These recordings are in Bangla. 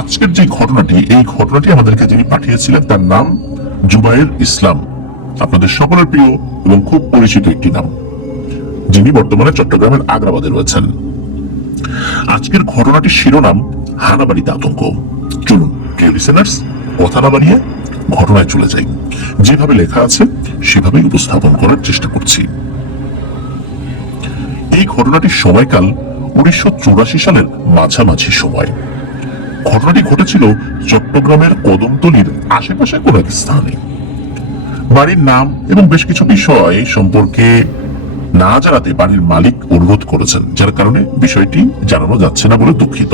আজকের যে ঘটনাটি, এই ঘটনাটি আমাদেরকে যিনি পাঠিয়েছিলেন তার নাম জুবায়ের ইসলাম। আপনাদের সকলের প্রিয় এবং খুব পরিচিত একটি নাম, যিনি বর্তমানে চট্টগ্রামের আগ্রাবাদে রয়েছেন। আজকের ঘটনাটির শিরোনাম হানাবাড়িতে আতঙ্ক। চলুন প্রিয় লিসেনার্স, কথা না বাড়িয়ে ঘটনায় চলে যাই। যেভাবে লেখা আছে সেভাবেই উপস্থাপন করার চেষ্টা করছি। এই ঘটনাটির সময়কাল 1984 সালের মাঝামাঝি সময়। ঘটনাটি ঘটেছিল চট্টগ্রামের কদমতলীর আশেপাশে কোন এক স্থানে। বাড়ির নাম এবং বেশ কিছু বিষয় সম্পর্কে না জানাতে বাড়ির মালিক অনুরোধ করেছেন, যার কারণে বিষয়টি জানানো যাচ্ছে না বলে দুঃখিত।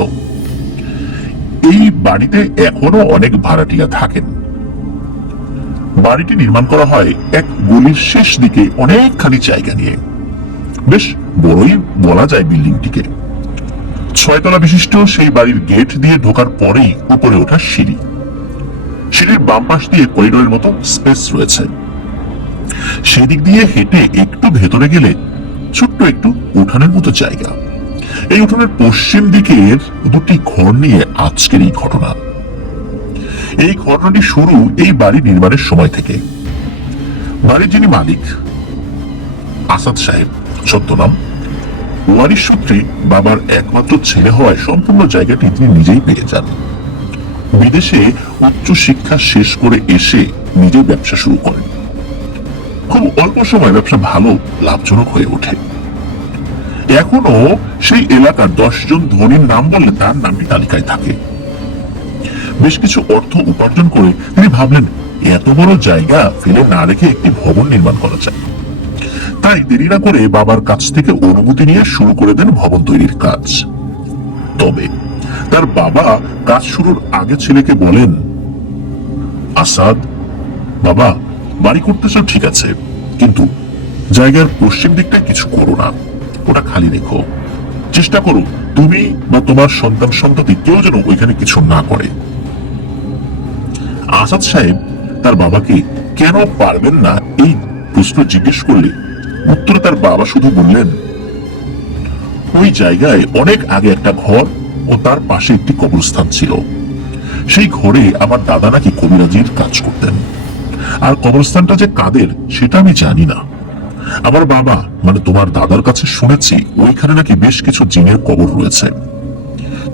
এই বাড়িতে এখনো অনেক ভাড়াটিয়া থাকেন। বাড়িটি নির্মাণ করা হয় এক গলির শেষ দিকে অনেকখানি জায়গা নিয়ে। বেশ বড়ই বলা যায় বিল্ডিংটিকে। 6 তলা বিশিষ্ট সেই বাড়ির গেট দিয়ে ঢোকার পরেই উপরে ওঠা সিঁড়ি। সিঁড়ির বাম পাশ দিয়ে করিডোরের মতো স্পেস রয়েছে। সেদিক দিয়ে হেঁটে একটু ভেতরে গেলে ছোট্ট একটু উঠানের মতো জায়গা। এই উঠানের পশ্চিম দিকের দুটি ঘর নিয়ে আজকের এই ঘটনা। এই ঘটনাটি শুরু এই বাড়ি নির্মাণের সময় থেকে। বাড়ির যিনি মালিক, আসাদ সাহেব ছদ্মনাম, ওয়ারিশ সূত্রে বাবার একমাত্র ছেলে হওয়ায় সম্পূর্ণ জায়গাটি তিনি নিজেই পেয়ে যান। বিদেশে উচ্চ শিক্ষা শেষ করে এসে নিজেই ব্যবসা শুরু করেন। খুব অল্প সময় ব্যবসা ভালো লাভজনক হয়ে ওঠে। এখনো সেই এলাকার 10 জন ধনীর নাম বললে তার নামটি তালিকায় থাকে। বেশ কিছু অর্থ উপার্জন করে তিনি ভাবলেন এত বড় জায়গা ফেলে না রেখে একটি ভবন নির্মাণ করা যায়। তাই দেরি না করে বাবার কাছ থেকে অনুমতি নিয়ে শুরু করে দেন ভবন তৈরির কাজ। তবে তার বাবা কাজ শুরুর আগে ছেলেকে বলেন, আসাদ বাবা, বাড়ি করতে চাও ঠিক আছে, কিন্তু জায়গার পশ্চিম দিকটায় কিছু করো না, ওটা খালি রেখো। চেষ্টা করো তুমি বা তোমার সন্তান সন্ততি কেউ যেন ওইখানে কিছু না করে। আসাদ সাহেব তার বাবাকে কেন পারবেন না এই প্রশ্ন জিজ্ঞেস করলে উত্তরে তার বাবা শুধু বললেন, ওই জায়গায় অনেক আগে একটা ঘর ও তার পাশে একটি কবরস্থান ছিল। সেই ঘরে আমার দাদা নাকি কবিরাজির কাজ করতেন। আর কবরস্থানটা যে কাদের সেটা আমি জানি না। আমার বাবা মানে তোমার দাদার কাছে শুনেছি ওইখানে নাকি বেশ কিছু জিনের কবর রয়েছে।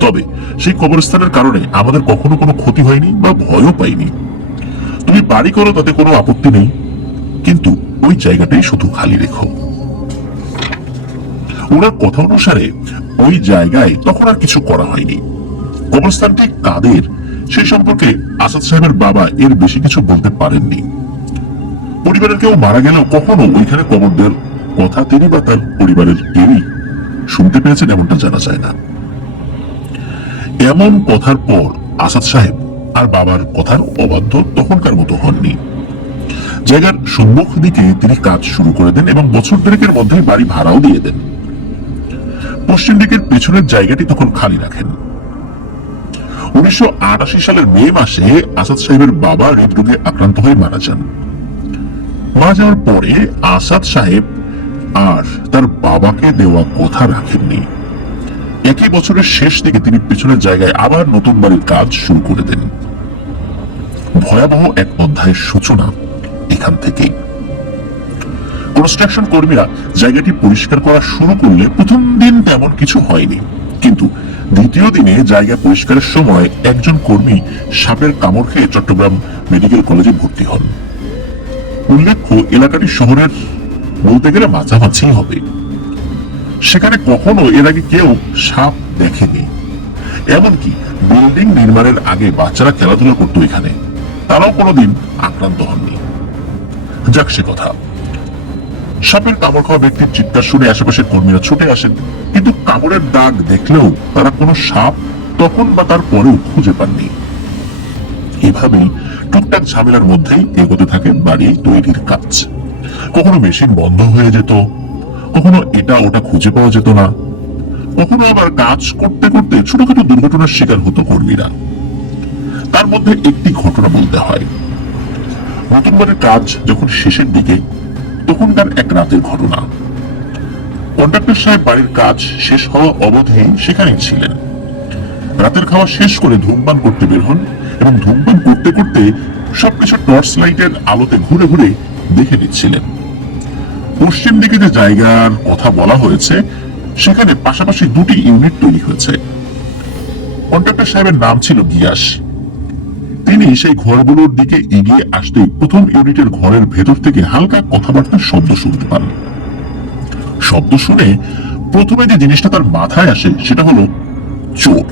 তবে সেই কবরস্থানের কারণে আমাদের কখনো কোনো ক্ষতি হয়নি বা ভয়ও পাইনি। তুমি বাড়ি করো তাতে কোনো আপত্তি নেই, কিন্তু ওই জায়গাটাই শুধু খালি রেখো। ওনার কথা অনুসারে ওই জায়গায় তখন আর কিছু করা হয়নি। কবরস্থানটি কাদের সেই সম্পর্কে আসাদ সাহেবের বাবা এর বেশি কিছু বলতে পারেননি। পরিবারের কেউ মারা গেলেও কখনো ওইখানে কবর দেওয়ার কথা তিনি বা তার পরিবারের কেউই শুনতে পেয়েছেন এমনটা জানা যায় না। এমন কথার পর আসাদ সাহেব আর বাবার কথার অবাধ্য তখনকার মতো হননি। জায়গার সম্মুখ দিকে তিনি কাজ শুরু করে দেন এবং বছর দেড়েকের মধ্যেই বাড়ি ভাড়াও দিয়ে দেন। পশ্চিম দিকের পেছনের জায়গাটি তখন খালি রাখেন। 1988 সালের মে মাসে আসাদ সাহেবের বাবা হৃদরোগে আক্রান্ত হয়ে মারা যান। মারা যাওয়ার পরে আসাদ সাহেব আর তার বাবাকে দেওয়া কথা রাখেননি। একই বছরের শেষ দিকে তিনি পেছনের জায়গায় আবার নতুন বাড়ির কাজ শুরু করে দেন। ভয়াবহ এক অধ্যায়ের সূচনা এখান থেকেই। কনস্ট্রাকশন কর্মীরা জায়গাটি পরিষ্কার করা শুরু করলে প্রথম দিন তেমন কিছু হয়নি, কিন্তু দ্বিতীয় দিনে জায়গা পরিষ্কারের সময় একজন কর্মী সাপের কামড় খেয়ে চট্টগ্রাম মেডিকেল কলেজে ভর্তি হন। উল্লেখ্য এলাকাটি শহরের বলতে গেলে মাঝামাঝি হবে। সেখানে কখনো এর আগে কেউ সাপ দেখেনি। এমনকি বিল্ডিং নির্মাণের আগে বাচ্চারা খেলাধুলা করতো এখানে, তারাও কোনোদিন আক্রান্ত হননি। যাক সে কথা। সাপের কামড় খাওয়া ব্যক্তির চিৎকার শুনে আশেপাশের কর্মীরা ছুটে আসেন, কিন্তু কামড়ের দাগ দেখলেও তারা কোনো সাপ তখন বা তার পরেও খুঁজে পাননি। এভাবেই টুকটাক ঝামেলার মধ্যেই এগোতে থাকে বাড়ি তৈরির কাজ। কখনো মেশিন বন্ধ হয়ে যেত, কখনো এটা ওটা খুঁজে পাওয়া যেত না, কখনো আবার কাজ করতে করতে ছোটখাটো দুর্ঘটনার শিকার হতো কর্মীরা। তার মধ্যে একটি ঘটনা বলতে হয়। নতুন বাড়ির কাজ যখন শেষের দিকে, তখনকার এক রাতের ঘটনা। কন্ট্রাক্টর সাহেব বাড়ির কাজ শেষ হওয়া অবধি সেখানেই ছিলেন। রাতের খাওয়া শেষ করে ধূমপান করতে বের হন এবং ধূমপান করতে করতে সবকিছু টর্চ লাইটের আলোতে ঘুরে ঘুরে দেখে নিচ্ছিলেন। পশ্চিম দিকে যে জায়গার কথা বলা হয়েছে সেখানে পাশাপাশি দুটি ইউনিট তৈরি হয়েছে। কন্ট্রাক্টর সাহেবের নাম ছিল গিয়াস। তিনি সেই ঘরগুলোর দিকে এগিয়ে আসতেই প্রথম ইউনিটের ঘরের ভেতর থেকে হালকা কথাবার্তার শব্দ শুনতে পান। শব্দ শুনে প্রথমে যে জিনিসটা তার মাথায় আসে সেটা হলো চোর,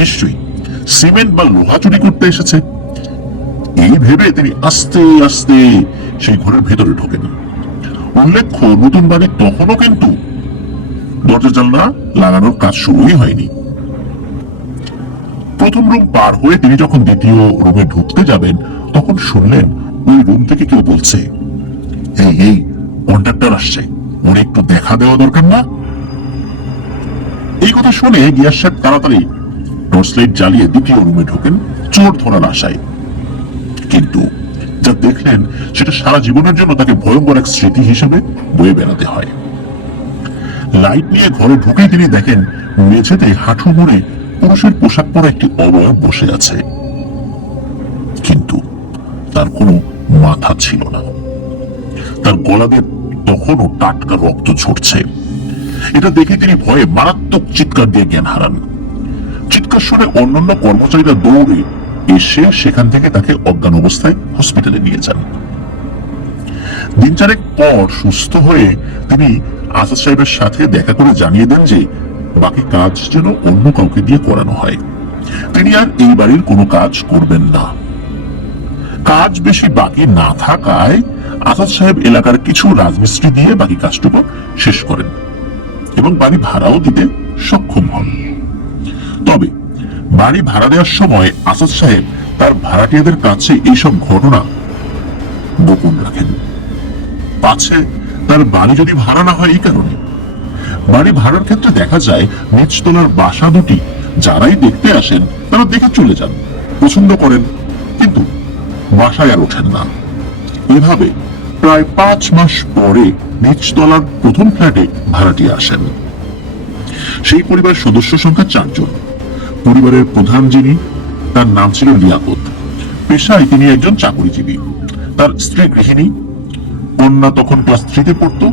নিশ্চয়ই সিমেন্ট বা লোহা চুরি করতে এসেছে। এই ভেবে তিনি আস্তে আস্তে সেই ঘরের ভেতরে ঢোকেন। উল্লেখ্য নতুন বাড়ি তখনও কিন্তু দরজা জানলা লাগানোর কাজ শুরুই হয়নি। প্রথম রুম পার হয়ে তিনি যখন দ্বিতীয় রুমে ঢুকতে যাবেন তখন শুনলেন ওই রুম থেকে কেউ বলছে, এই এই কন্ট্রাক্টর আসছে, ওর একটু দেখা দেওয়া দরকার না? এই কথা শুনে গিয়াস সাহেব তাড়াতাড়ি টর্চ লাইট জ্বালিয়ে দ্বিতীয় রুমে ঢোকেন চোর ধরার আশায়। কিন্তু যা দেখলেন সেটা সারা জীবনের জন্য তাকে ভয়ঙ্কর এক স্মৃতি হিসেবে বয়ে বেড়াতে হয়। লাইট নিয়ে ঘরে ঢুকেই তিনি দেখেন মেঝেতে হাঁটু মুড়ে পুরুষের পোশাক পরা একটি অবয়ব বসে আছে, কিন্তু তার কোনো মাথা ছিল না। তার গলা দিয়ে তখনও টাটকা রক্ত ঝরছে। এটা দেখে তিনি ভয়ে মারাত্মক চিৎকার দিয়ে জ্ঞান হারান। চিৎকার শুনে অন্যান্য কর্মচারীরা দৌড়ে এসে সেখান থেকে তাকে অজ্ঞান অবস্থায় হসপিটালে নিয়ে যান। দিন চারেক পর সুস্থ হয়ে তিনি আসাদ সাহেবের সাথে দেখা করে জানিয়ে দেন যে বাকি কাজ যেন অন্য কাউকে দিয়ে করানো হয়। তিনি আর এই বাড়ির কোনো কাজ করবেন না। কাজ বেশি বাকি না থাকায় আসাদ সাহেব এলাকার কিছু রাজমিস্ত্রি দিয়ে বাকি কাজটুকু শেষ করেন এবং বাড়ি ভাড়াও দিতে সক্ষম হন। তবে বাড়ি ভাড়া দেওয়ার সময় আসাদ সাহেব তার ভাড়াটিয়াদের কাছে এইসব ঘটনা গোপন রাখেন, পাছে তার বাড়ি যদি ভাড়া না হয় এই কারণে। বাড়ি ভাড়ার ক্ষেত্রে দেখা যায় নিচতলার বাসা দুটি যারাই দেখতে আসেন তারা দেখে চলে যান, পছন্দ করেন, কিন্তু বাসায় আর ওঠেন না। এভাবে প্রায় 5 মাস পরে নিচতলার প্রথম ফ্ল্যাটে ভাড়াটিয়া আসেন। সেই পরিবারের সদস্য সংখ্যা 4 জন। পরিবারের প্রধান যিনি, তার নাম ছিল লিয়াকত। পেশায় তিনি একজন চাকরিজীবী। তার স্ত্রী গৃহিণী, কন্যা তখন ক্লাস 3-তে পড়তো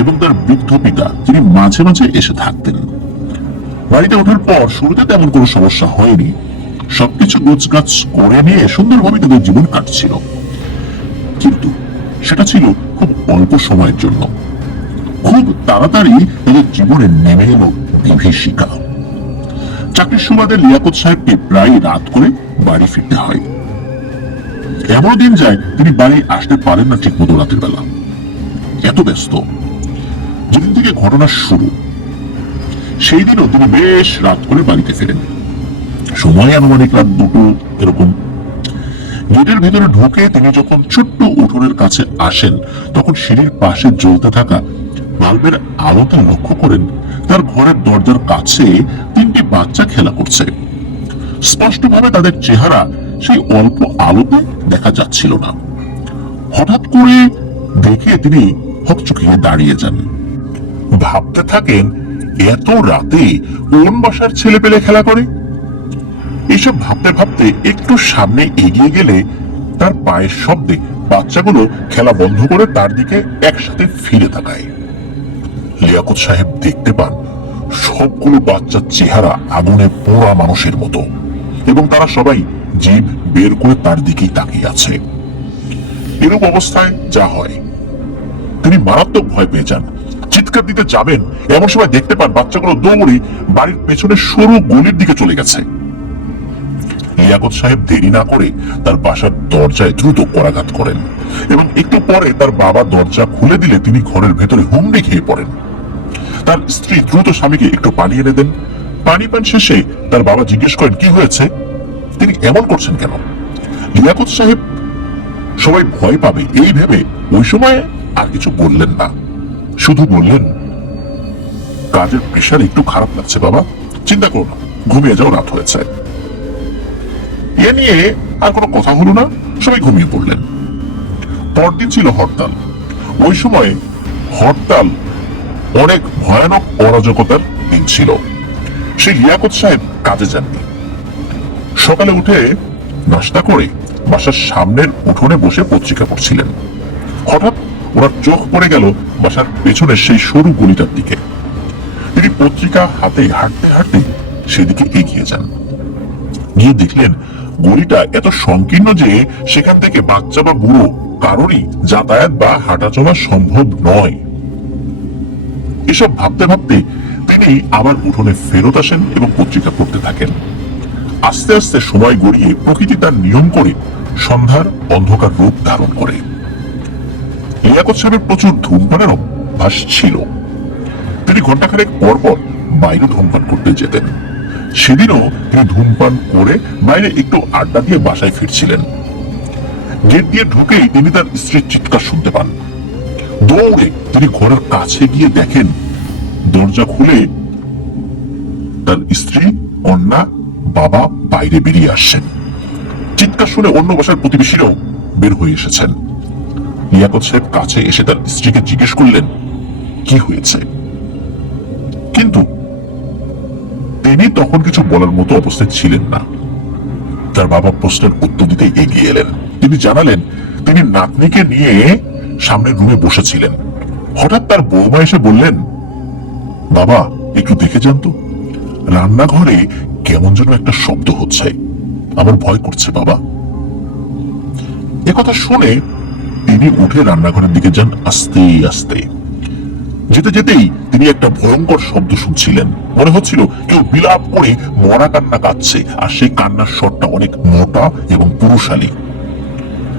এবং তার বৃদ্ধ পিতা যিনি মাঝে মাঝে এসে থাকতেন। বাড়িতে ওঠার পর শুরুতে তেমন কোনো সমস্যা হয়নি। সবকিছু গোছগাছ করে নিয়ে সুন্দরভাবে তাদের জীবন কাটছিল, কিন্তু সেটা ছিল খুব অল্প সময়ের জন্য। খুব তাড়াতাড়ি তাদের জীবনে নেমে এলো বিভীষিকা। চাকরির সুবাদে লিয়াকত সাহেবকে প্রায় রাত করে বাড়ি ফিরতে হয়। এমন দিন যায় তিনি বাড়ি আসতে পারেন না ঠিক মতো রাতের বেলা, এত ব্যস্ত। যেদিন থেকে ঘটনা শুরু সেই দিনও তিনি বেশ রাত করে বাড়িতে ফেরেন, সময় আনুমানিক রাত 2 এরকম। গেটের ভেতরে ঢুকে তিনি যখন ছোট্ট উঠোনের কাছে আসেন তখন সিঁড়ির পাশে জ্বলতে থাকা বাল্বের আলোতে লক্ষ্য করেন তার ঘরের দরজার কাছে 3টি বাচ্চা খেলা করছে। স্পষ্টভাবে তাদের চেহারা সেই অল্প আলোতে দেখা যাচ্ছিল না। হঠাৎ করে দেখে তিনি হকচকিয়ে দাঁড়িয়ে যান, ভাবতে থাকেন এত রাতে কোন বাসার ছেলে পেলে খেলা করে। এসব ভাবতে ভাবতে একটু সামনে এগিয়ে গেলে তার পায়ের শব্দে বাচ্চাগুলো খেলা বন্ধ করে তার দিকে একসাথে ফিরে তাকায়। লিয়াকত সাহেব দেখতে পান সবগুলো বাচ্চার চেহারা আগুনে পোড়া মানুষের মতো এবং তারা সবাই জিভ বের করে তার দিকেই তাকিয়ে আছে। এরূপ অবস্থায় যা হয়, তিনি মারাত্মক ভয় পেয়ে যান। চিৎকার দিতে যাবেন এমন সময় দেখতে পান বাচ্চাগুলো দৌড়ে বাড়ির পেছনে সরু গলির দিকে চলে গেছে। লিয়াকত সাহেব দেরি না করে তার বাসার দরজায় দ্রুত করাঘাত করেন এবং একটু পরে তার বাবা দরজা খুলে দিলে তিনি ঘরের ভেতরে হুমড়ি খেয়ে পড়েন। তার স্ত্রী দ্রুত স্বামীকে একটু পানি এনে দেন। পানি পান শেষে তার বাবা জিজ্ঞেস করেন কি হয়েছে, তিনি এমন করছেন কেন। লিয়াকত সাহেব সবাই ভয় পাবে এই ভেবে ওই সময় আর কিছু বললেন না, শুধু বললেন কাজের প্রেশার একটু খারাপ লাগছে বাবা, চিন্তা করো না, ঘুমিয়ে যাও, রাত হয়েছে। এ নিয়ে আর কোনো কথা হলো না, সবাই ঘুমিয়ে পড়লেন। পরদিন ছিল হরতাল। ওই সময় হরতাল অনেক ভয়ানক অরাজকতার দিন ছিল। সেই লিয়াকত সাহেব কাজে যাননি। সকালে উঠে নাস্তা করে বাসার সামনের উঠোনে বসে পত্রিকা পড়ছিলেন। হঠাৎ ওনার চোখ পড়ে গেল বাসার পেছনের সেই সরু গলিটার দিকে। তিনি পত্রিকা হাতে হাঁটতে হাঁটতে সেদিকে এগিয়ে যান। গিয়ে দেখলেন গলিটা এত সংকীর্ণ যে সেখান থেকে বাচ্চা বা বুড়ো কারোরই যাতায়াত বা হাঁটা চলা সম্ভব নয়। এসব ভাবতে ভাবতে তিনি আবার উঠোনে ফেরত আসেন এবং পত্রিকা পড়তে থাকেন। আস্তে আস্তে সময় গড়িয়ে প্রকৃতি তার নিয়ম করে সন্ধ্যার অন্ধকার রূপ ধারণ করে। লিয়াকত সাহেবের প্রচুর ধূমপানের অভ্যাস ছিল। তিনি ঘন্টাখানেক পর পর বাইরে ধূমপান করতে যেতেন। সেদিনও তিনি ধূমপান করে বাইরে একটু আড্ডা দিয়ে বাসায় ফিরছিলেন। গেট দিয়ে ঢুকেই তিনি তার স্ত্রীর চিৎকার শুনতে পান। দৌড়ে তিনি ঘরের কাছে গিয়ে দেখেন দরজা খুলে তার স্ত্রী, কন্যা, বাবা বাইরে বেরিয়ে আসছেন। চিৎকার শুনে অন্য বাসার প্রতিবেশীরাও বের হয়ে এসেছেন। লিয়াকত সাহেব কাছে এসে তার স্ত্রীকে জিজ্ঞেস করলেন কি হয়েছে, কিন্তু তিনি তখন কিছু বলার মতো অবস্থায় ছিলেন না। তার বাবা প্রশ্নের উত্তর দিতে এগিয়ে এলেন। তিনি জানালেন তিনি নাতনিকে নিয়ে সামনের রুমে বসেছিলেন। হঠাৎ তার বৌমা এসে বললেন, বাবা একটু দেখে যান তো, রান্নাঘরে কেমন যেন একটা শব্দ হচ্ছে, আমার ভয় করছে বাবা। একথা শুনে তিনি উঠে রান্নাঘরের দিকে যান আস্তে আস্তে। যেতে যেতেই তিনি একটা ভয়ঙ্কর শব্দ শুনছিলেন। মনে হচ্ছিল কেউ বিলাপ করে মরা কান্না কাঁদছে, আর সেই কান্নার স্বরটা অনেক মোটা এবং পুরুষালী।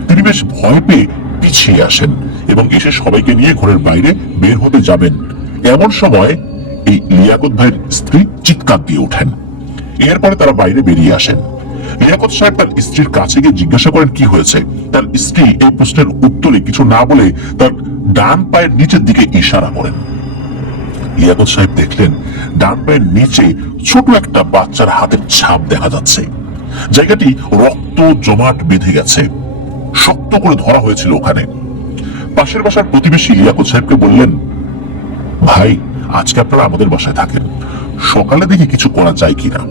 তিনি বেশ ভয় পেয়ে পিছিয়ে আসেন এবং এসে সবাইকে নিয়ে ঘরের বাইরে বের হতে যাবেন। এমন সময় এই লিয়াকত ভাইয়ের স্ত্রী চিৎকার দিয়ে ওঠেন। এরপরে তারা বাইরে বেরিয়ে আসেন। লিয়াকত সাহেব তার স্ত্রীর কাছে গিয়ে জিজ্ঞাসা করেন কি হয়েছে। তার স্ত্রী এই প্রশ্নের উত্তরে কিছু না বলে তার ডান পায়ের নিচের দিকে ইশারা করেন। লিয়াকত সাহেব দেখলেন ডান পায়ের নিচে ছোট একটা বাচ্চার হাতের ছাপ দেখা যাচ্ছে। জায়গাটি রক্ত জমাট বেঁধে গেছে, শক্ত করে ধরা হয়েছিল ওখানে। পাশের বাসার প্রতিবেশী লিয়াকত সাহেবকে বললেন, ভাই আজকে আপনারা আমাদের বাসায় থাকেন, সকালে দেখে কিছু করা যায় কিনা,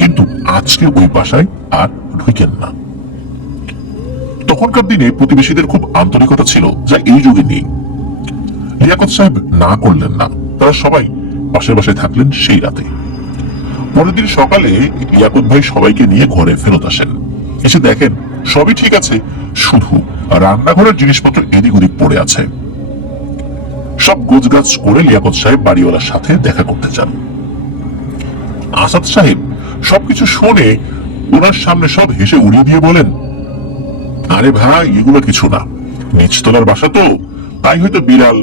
কিন্তু আজকে ওই বাসায় আর ঢুকেন না। তখনকার দিনে প্রতিবেশীদের খুব আন্তরিকতা ছিল, যা এই যুগে নেই। লিয়াকত সাহেব না করলেন না, তারা সবাই পাশের বাসায় থাকলেন সেই রাতে। পরের দিন সকালে লিয়াকত ভাই সবাইকে নিয়ে ঘরে ফেরত আসেন। এসে দেখেন সবই ঠিক আছে, শুধু রান্নাঘরের জিনিসপত্র এদিক ওদিক পড়ে আছে। সব গোছগাছ করে লিয়াকত সাহেব বাড়িওয়ালার সাথে দেখা করতে চান। আসাদ সাহেব সবকিছু শুনে ওনার সামনে সব হেসে উড়িয়ে দিয়ে বলেন, আরে ভাই এগুলো কিছু না, নিচতলার বাসা তো, তাই হয়তো বিড়াল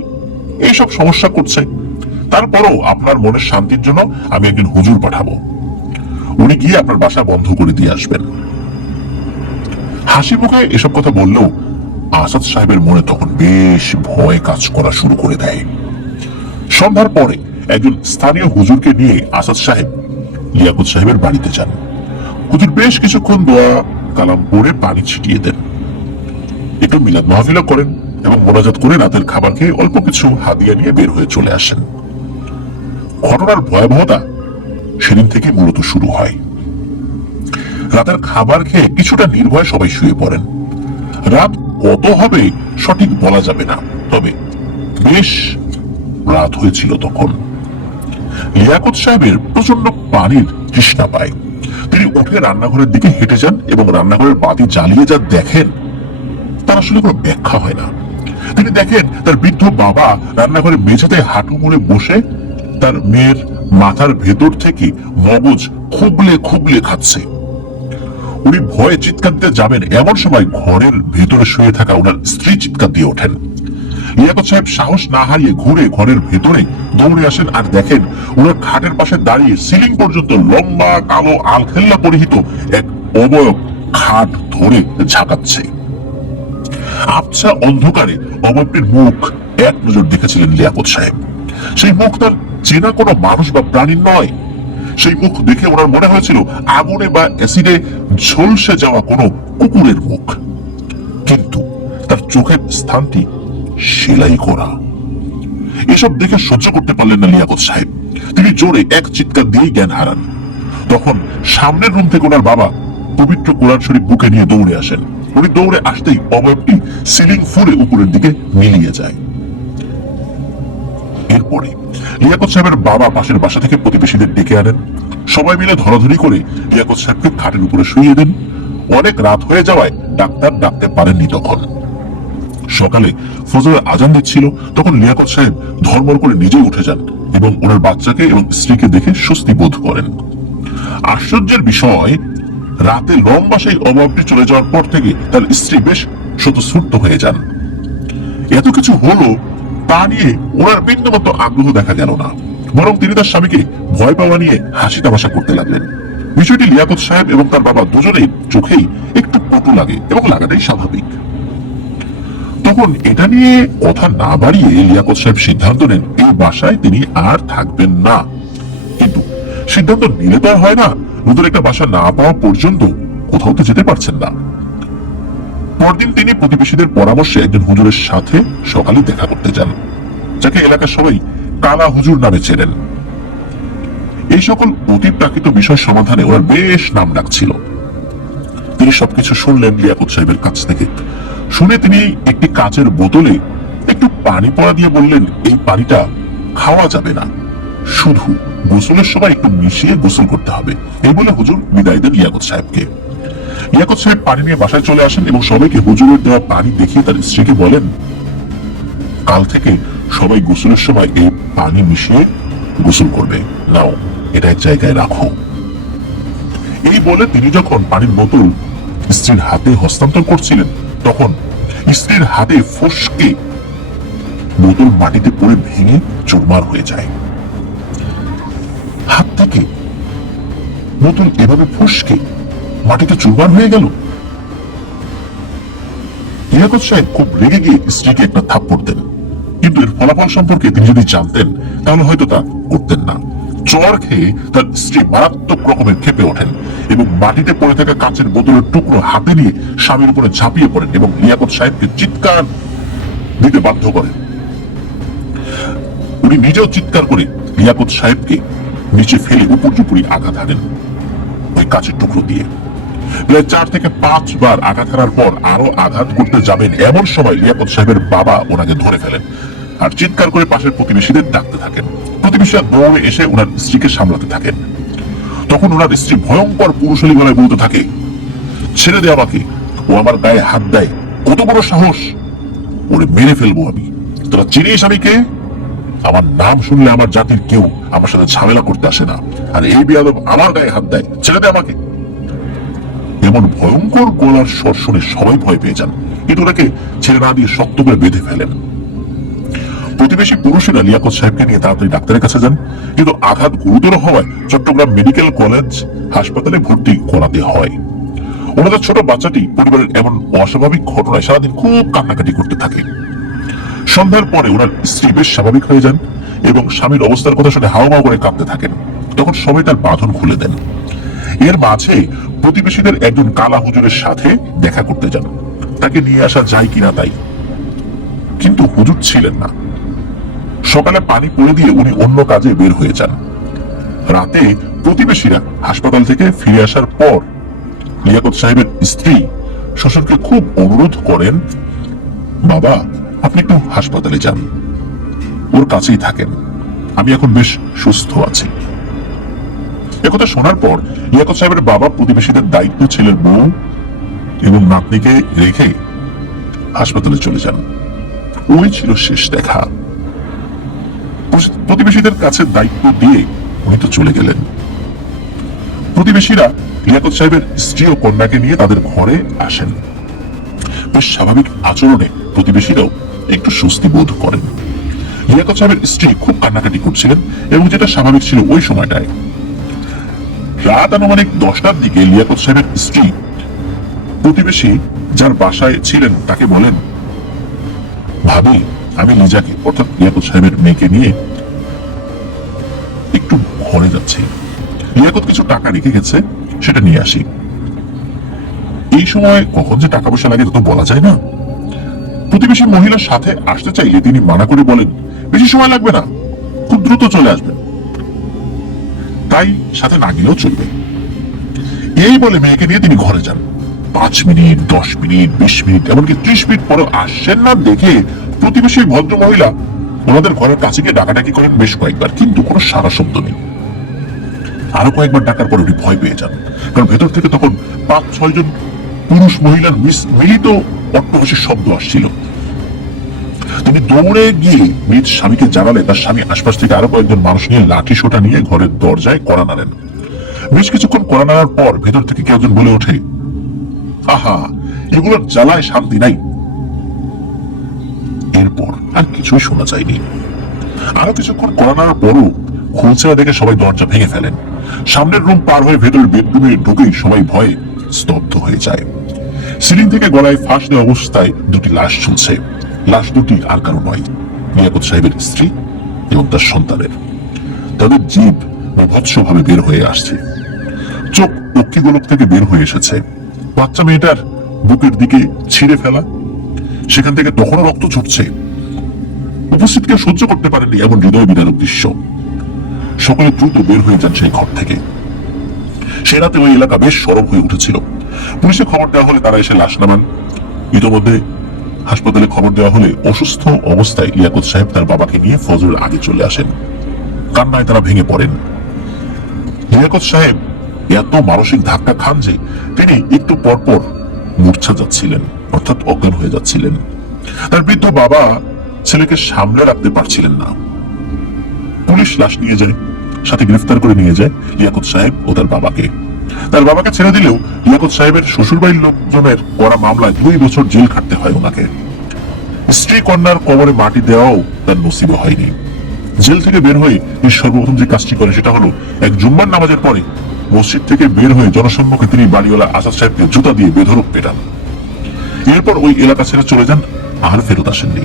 এইসব সমস্যা করছে। তারপরও আপনার মনের শান্তির জন্য আমি একজন হুজুর পাঠাবো, উনি গিয়ে আপনার বাসা বন্ধ করে দিয়ে আসবেন। হাসি মুখে এসব কথা বললেও আসাদ সাহেবের মনে তখন বেশ ভয় কাজ করা শুরু করে দেয়। সন্ধ্যার পরে একজন স্থানীয় হুজুরকে নিয়ে আসাদ সাহেব লিয়াকত সাহেবের বাড়িতে যান। হুজুর বেশ কিছুক্ষণ দোয়া কালাম পড়ে পানি ছিটিয়ে দেন, একটু মিলাদ মাহফিলও করেন এবং মোনাজাত করে রাতের খাবার খেয়ে অল্প কিছু হাদিয়া নিয়ে বের হয়ে চলে আসেন। ঘটনার ভয়াবহতা সেদিন থেকে মূলত শুরু হয়। রাতের খাবার খেয়ে কিছুটা নির্ভয় সবাই শুয়ে পড়েন। রাত কত হবে সঠিক বলা যাবে না, তবে বেশ রাত হয়েছিল তখন। লিয়াকত সাহেবের প্রচন্ড পানির তৃষ্ণা পায়। তিনি উঠে রান্নাঘরের দিকে হেঁটে যান এবং রান্নাঘরের বাতি জ্বালিয়ে যা দেখেন তার আসলে কোনো ব্যাখ্যা হয় না। তিনি দেখেন তার বৃদ্ধ বাবা রান্নাঘরে মেঝেতে হাঁটু মুড়ে বসে তার মেয়ের মাথার ভেতর থেকে মগজ খুবলে খুবলে খাচ্ছে। উনি ভয়ে চিৎকার দিতে যাবেন, এমন সময় ঘরের ভেতরে শুয়ে থাকা ওনার স্ত্রী চিৎকার দিয়ে ওঠেন। লিয়াকত সাহেব সাহস না হারিয়ে ঘুরে ঘরের ভেতরে দৌড়ে আসেন আর দেখেন ওনার খাটের পাশে দাঁড়িয়ে সিলিং পর্যন্ত লম্বা কালো আলখেল্লা পরিহিত এক অবয়ব খাট ধরে ঝাঁকাচ্ছে। আবছা অন্ধকারে অবয়বটির মুখ এক নজর দেখেছিলেন লিয়াকত সাহেব। সেই মুখ তার চেনা কোনো মানুষ বা প্রাণীর নয়। সেই মুখ দেখে ওনার মনে হয়েছিল আগুনে বা অ্যাসিডে ঝলসে যাওয়া কোনো কুকুরের মুখ, কিন্তু তার চোখের স্থানটি সেলাই করা। এসব দেখে সহ্য করতে পারলেন না লিয়াকত সাহেব। তিনি জোরে এক চিৎকার দিয়েই জ্ঞান হারান। তখন সামনের রুম থেকে ওনার বাবা পবিত্র কোরআন শরীফ বুকে নিয়ে দৌড়ে আসেন। উনি দৌড়ে আসতেই অবয়বটি সিলিং ফুলে উপরের দিকে মিলিয়ে যায়। এরপরে লিয়াকত সাহেবের বাবা পাশের বাসা থেকে প্রতিবেশীদের ডেকে আনেন। সবাই মিলে ধরাধরি করে লিয়াকত সাহেবকে খাটের উপরে শুইয়ে দেন। অনেক রাত হয়ে যাওয়ায় ডাক্তার ডাকতে পারেননি। তখন সকালে ফজরের আজান দিচ্ছিল। তখন লিয়াকত সাহেব ধর্মর করে নিজেই উঠে যান এবং ওনার বাচ্চাকে এবং স্ত্রীকে দেখে স্বস্তি বোধ করেন। আশ্চর্যের বিষয়, রাতে লম্বা সেই অভাবটি চলে যাওয়ার পর থেকে তার স্ত্রী বেশ স্বতঃস্ফূর্ত হয়ে যান। এত কিছু হলো তা নিয়ে ওনার বিন্দুমাত্র আগ্রহ দেখা গেল না, বরং তিনি তার স্বামীকে ভয় পাওয়া নিয়ে হাসি তামাশা করতে লাগলেন। বিষয়টি লিয়াকত সাহেব এবং তার বাবা দুজনেই চোখেই একটু পটু লাগে এবং লাগাটাই স্বাভাবিক। তখন এটা নিয়ে কথা না বাড়িয়ে লিয়াকত সাহেব সিদ্ধান্ত নেন এই বাসায় তিনি আর থাকবেন না। কিন্তু সিদ্ধান্ত নিলে তো আর হয় না, নতুন একটা বাসা না পাওয়া পর্যন্ত কোথাও তো যেতে পারছেন না। পরদিন তিনি প্রতিবেশীদের পরামর্শে একজন হুজুরের সাথে সকালে দেখা করতে যান, যাকে এলাকার সবাই কালা হুজুর নামে চেনেন। এই সকল অতিপ্রাকৃত বিষয় সমাধানে ওনার বেশ নাম ডাক ছিল। তিনি সবকিছু শুনলেন লিয়াকত সাহেবের কাছ থেকে। শুনে তিনি একটি কাচের বোতলে একটু পানি পড়া দিয়ে বললেন, এই পানিটা খাওয়া যাবে না, শুধু গোসলের সময় একটু মিশিয়ে গোসল করতে হবে। এই বলে হুজুর বিদায় দেন লিয়াকত সাহেবকে। লিয়াকত সাহেব পানি নিয়ে বাসায় চলে আসেন এবং সবাইকে হুজুরের দেওয়া পানি দেখিয়ে তার স্ত্রীকে বলেন, কাল থেকে সবাই গোসলের সময় এই পানি মিশিয়ে গোসল করবে, নাও এটা এক জায়গায় রাখো। এই বলে তিনি যখন পানির বোতল স্ত্রীর হাতে হস্তান্তর করছিলেন, তখন স্ত্রীর হাতে ফসকে বোতল মাটিতে পড়ে ভেঙে চুরমার হয়ে যায়। হাত থেকে বোতল এভাবে ফসকে মাটিতে চুরমার হয়ে গেল। লিয়াকত সাহেব খুব রেগে গিয়ে স্ত্রীকে একটা থাপ্পড় দেন, কিন্তু এর ফলাফল সম্পর্কে তিনি যদি জানতেন তাহলে হয়তো তা করতেন না। চড় খেয়ে তার স্ত্রী মারাত্মক রকমের ক্ষেপে ওঠেন এবং মাটিতে পড়ে থাকা কাঁচের বোতলের টুকরো হাতে নিয়ে স্বামীর উপরে ঝাঁপিয়ে পড়েন এবং লিয়াকত সাহেবকে চিৎকার দিতে বাধ্য করেন। উনি নিজেও চিৎকার করে লিয়াকত সাহেবকে নিচে ফেলে উপর্যুপুরি আঘাত হানেন ওই কাঁচের টুকরো দিয়ে। প্রায় 4 থেকে 5 বার আঘাত হানার পর আরো আঘাত করতে যাবেন, এমন সময় লিয়াকত সাহেবের বাবা ওনাকে ধরে ফেলেন আর চিৎকার করে পাশের প্রতিবেশীদের ডাকতে থাকেন। প্রতিবেশীরা দৌড়ে এসে ওনার স্ত্রীকে সামলাতে থাকেন। তখন ওনার স্ত্রী ভয়ঙ্কর পুরুষালী গলায় বলতে থাকে, ছেড়ে দে আমাকে, ও আমার গায়ে হাত দেয়, কত বড় সাহস, ওরে মেরে ফেলবো আমি। তোরা চিনিস আমি কে? আমার নাম শুনলে আমার জাতির কেউ আমার সাথে ঝামেলা করতে আসে না, আর এই বেয়াদব আমার গায়ে হাত দেয়, ছেড়ে দে আমাকে। এমন ভয়ঙ্কর গলার স্বর শুনে সবাই ভয় পেয়ে যান, কিন্তু ওনাকে ছেড়ে না দিয়ে শক্ত করে বেঁধে ফেলেন। প্রতিবেশী পুরুষেরা লিয়াকত সাহেবকে নিয়ে তাড়াতাড়ি ডাক্তারের কাছে যান, কিন্তু আঘাত গুরুতর হওয়ায় চট্টগ্রাম মেডিকেল কলেজ হাসপাতালে ভর্তি করাতে হয়। ওনাদের ছোট বাচ্চাটি পরিবারের এমন অস্বাভাবিক ঘটনায় সারাদিন খুব কান্নাকাটি করতে থাকে। সন্ধ্যার পরে ওনার স্ত্রী বেশ স্বাভাবিক হয়ে যান এবং স্বামীর অবস্থার কথা শুনে হাওমাও করে কাঁদতে থাকেন। তখন সবাই তার বাঁধন খুলে দেন। এর মাঝে প্রতিবেশীদের একজন কালা হুজুরের সাথে দেখা করতে যান, তাকে নিয়ে আসা যায় কিনা তাই, কিন্তু হুজুর ছিলেন না। সকালে পানি পড়ে দিয়ে উনি অন্য কাজে বের হয়ে যান। রাতে প্রতিবেশীরা হাসপাতাল থেকে ফিরে আসার পর লিয়াকত সাহেবের স্ত্রী শ্বশুরকে খুব অনুরোধ করেন, বাবা আপনি একটু হাসপাতালে যান, ওর কাছেই থাকেন, আমি এখন বেশ সুস্থ আছি। একথা শোনার পর লিয়াকত সাহেবের বাবা প্রতিবেশীদের দায়িত্ব ছেলের বউ এবং নাতনিকে রেখে হাসপাতালে চলে যান। ওই ছিল শেষ দেখা। প্রতিবেশীদের কাছে দায়িত্ব দিয়ে উনি তো চলে গেলেন। প্রতিবেশীরা লিয়াকত সাহেবের স্ত্রী ও কন্যাকে নিয়ে তাদের ঘরে আসেন। বেশ স্বাভাবিক আচরণে প্রতিবেশীরাও একটু স্বস্তি বোধ করেন। লিয়াকত সাহেবের স্ত্রী খুব কান্নাকাটি করছিলেন এবং যেটা স্বাভাবিক ছিল ওই সময়টায়। রাত আনুমানিক 10টার দিকে লিয়াকত সাহেবের স্ত্রী প্রতিবেশী যার বাসায় ছিলেন তাকে বলেন, ভাবি আমি লিজাকে অর্থাৎ লিয়াকত সাহেবের মেয়েকে নিয়ে একটু ঘরে যাচ্ছি, লিয়াকত কিছু টাকা রেখে গেছে, সেটা নিয়ে আসি। এই সময় কখন যে টাকা পয়সা লাগে তা তো বলা যায় না। প্রতিবেশী মহিলার সাথে আসতে চাইলে তিনি মানা করে বলেন, বেশি সময় লাগবে না, খুব দ্রুত চলে আসবেন। তাই সাথে না গেলেও চলবে। এই বলে মেয়েকে নিয়ে তিনি ঘরে যান। 5 মিনিট, 10 মিনিট, 20 মিনিট, এমনকি 30 মিনিট পরে আসছেন না দেখে প্রতিবেশী ভদ্র মহিলা ওনাদের ঘরের কাছে গিয়ে ডাকাডাকি করেন বেশ কয়েকবার, কিন্তু কোনো সারা শব্দ নেই। আরো কয়েকবার ডাকার পর উনি ভয় পেয়ে যান, কারণ ভেতর থেকে তখন 5-6 জন পুরুষ মহিলার মিলিত অট্টহাসির শব্দ আসছিল। তিনি দৌড়ে গিয়ে মৃত স্বামীকে জানালে তার স্বামী আশপাশ থেকে আরো কয়েকজন মানুষ নিয়ে লাঠি সোটা নিয়ে ঘরের দরজায় কড়া নাড়েন। বেশ কিছুক্ষণ কড়া নাড়ার পর ভেতর থেকে কেউ একজন বলে ওঠে, আহা, এগুলোর জ্বালায় শান্তি নাই। এরপর আর কিছুই শোনা যায়নি। আরো কিছুক্ষণ কড়া নাড়ার পরও খুলছে না দেখে সবাই দরজা ভেঙে ফেলেন। সামনের রুম পার হয়ে ভেতরের বেডরুমে ঢুকেই সবাই ভয়ে স্তব্ধ হয়ে যায়। সিলিং থেকে গলায় ফাঁস দেওয়া অবস্থায় দুটি লাশ ঝুলছে। লাশ দুটি আর কারো নয়, লিয়াকত সাহেবের স্ত্রী এবং তার সন্তানের। তাদের জীব বিভৎসভাবে বের হয়ে আসছে, চোখ অক্ষি গোলক থেকে বের হয়ে এসেছে। বাচ্চা মেয়েটার বুকের দিকে ছিঁড়ে ফেলা, সেখান থেকে তখনও রক্ত ঝরছে। উপস্থিত কেউ সহ্য করতে পারেনি এমন হৃদয় বিদারক দৃশ্য। সকলে দ্রুত বের হয়ে যান সেই ঘর থেকে। সে রাতে ওই এলাকা বেশ সরব হয়ে উঠেছিল। পুলিশে খবর দেওয়া হলে তারা এসে লাশ নামান। ইতোমধ্যে হাসপাতালে খবর দেওয়া হলে অসুস্থ অবস্থায় লিয়াকত সাহেব তার বাবাকে নিয়ে ফজরের আগে চলে আসেন। কান্নায় তারা ভেঙে পড়েন। লিয়াকত সাহেব এত মানসিক ধাক্কা খান যে তিনি একটু পরপর মূর্ছা যাচ্ছিলেন, অর্থাৎ অজ্ঞান হয়ে যাচ্ছিলেন। তার বৃদ্ধ বাবা ছেলেকে সামলে রাখতে পারছিলেন না। পুলিশ লাশ নিয়ে যায়, সাথে গ্রেফতার করে নিয়ে যায় লিয়াকত সাহেব ও তার বাবাকে। তার বাবাকে ছেড়ে দিলেও লিয়াকত সাহেবের শ্বশুরবাড়ির লোকজনের করা মামলায় 2 বছর জেল খাটতে হয় ওনাকে। স্ত্রী কন্যার কবরে মাটি দেওয়াও তার নসিবে হয়নি। জেল থেকে বের হয়ে তিনি সর্বপ্রথম যে কাজটি করে সেটা হলো এক জুম্মার নামাজের পরে মসজিদ থেকে বের হয়ে জনসম্মুখে তিনি বাড়িওয়ালা আসাদ সাহেবকে জুতা দিয়ে বেধড়ক পেটান। এরপর ওই এলাকা ছেড়ে চলে যান, আর ফেরত আসেননি।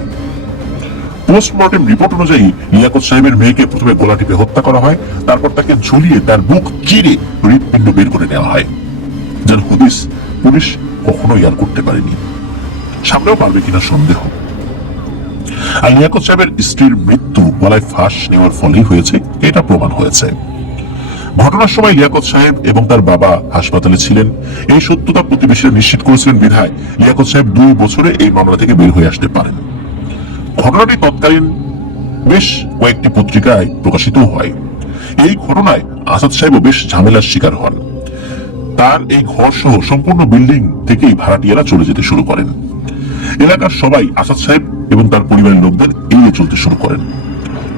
পোস্টমর্টেম রিপোর্ট অনুযায়ী লিয়াকত সাহেবের মেয়েকে প্রথমে গলা টিপে হত্যা করা হয়, তারপর তাকে ঝুলিয়ে তার বুক চিরে হৃৎপিণ্ড বের করে নেওয়া হয়, যার হদিস পুলিশ কখনোই আর করতে পারেনি, সামনেও পারবে কিনা সন্দেহ। আর লিয়াকত সাহেবের স্ত্রীর মৃত্যু গলায় ফাঁস নেওয়ার ফলেই হয়েছে, এটা প্রমাণ হয়েছে। ঘটনার সময় লিয়াকত সাহেব এবং তার বাবা হাসপাতালে ছিলেন। এই সত্যতা প্রতিবেশীরা নিশ্চিত করেছিলেন বিধায় লিয়াকত সাহেব 2 বছরে এই মামলা থেকে বের হয়ে আসতে পারেন। ঘটনাটি তৎকালীন বেশ কয়েকটি পত্রিকায় প্রকাশিত হয়। এই ঘটনায় আসাদ সাহেবও বেশ ঝামেলার শিকার হন। তার এই ঘর সহ সম্পূর্ণ বিল্ডিং থেকেই ভাড়াটিয়ারা চলে যেতে শুরু করেন। এলাকার সবাই আসাদ সাহেব এবং তার পরিবারের লোকদের এড়িয়ে চলতে শুরু করেন,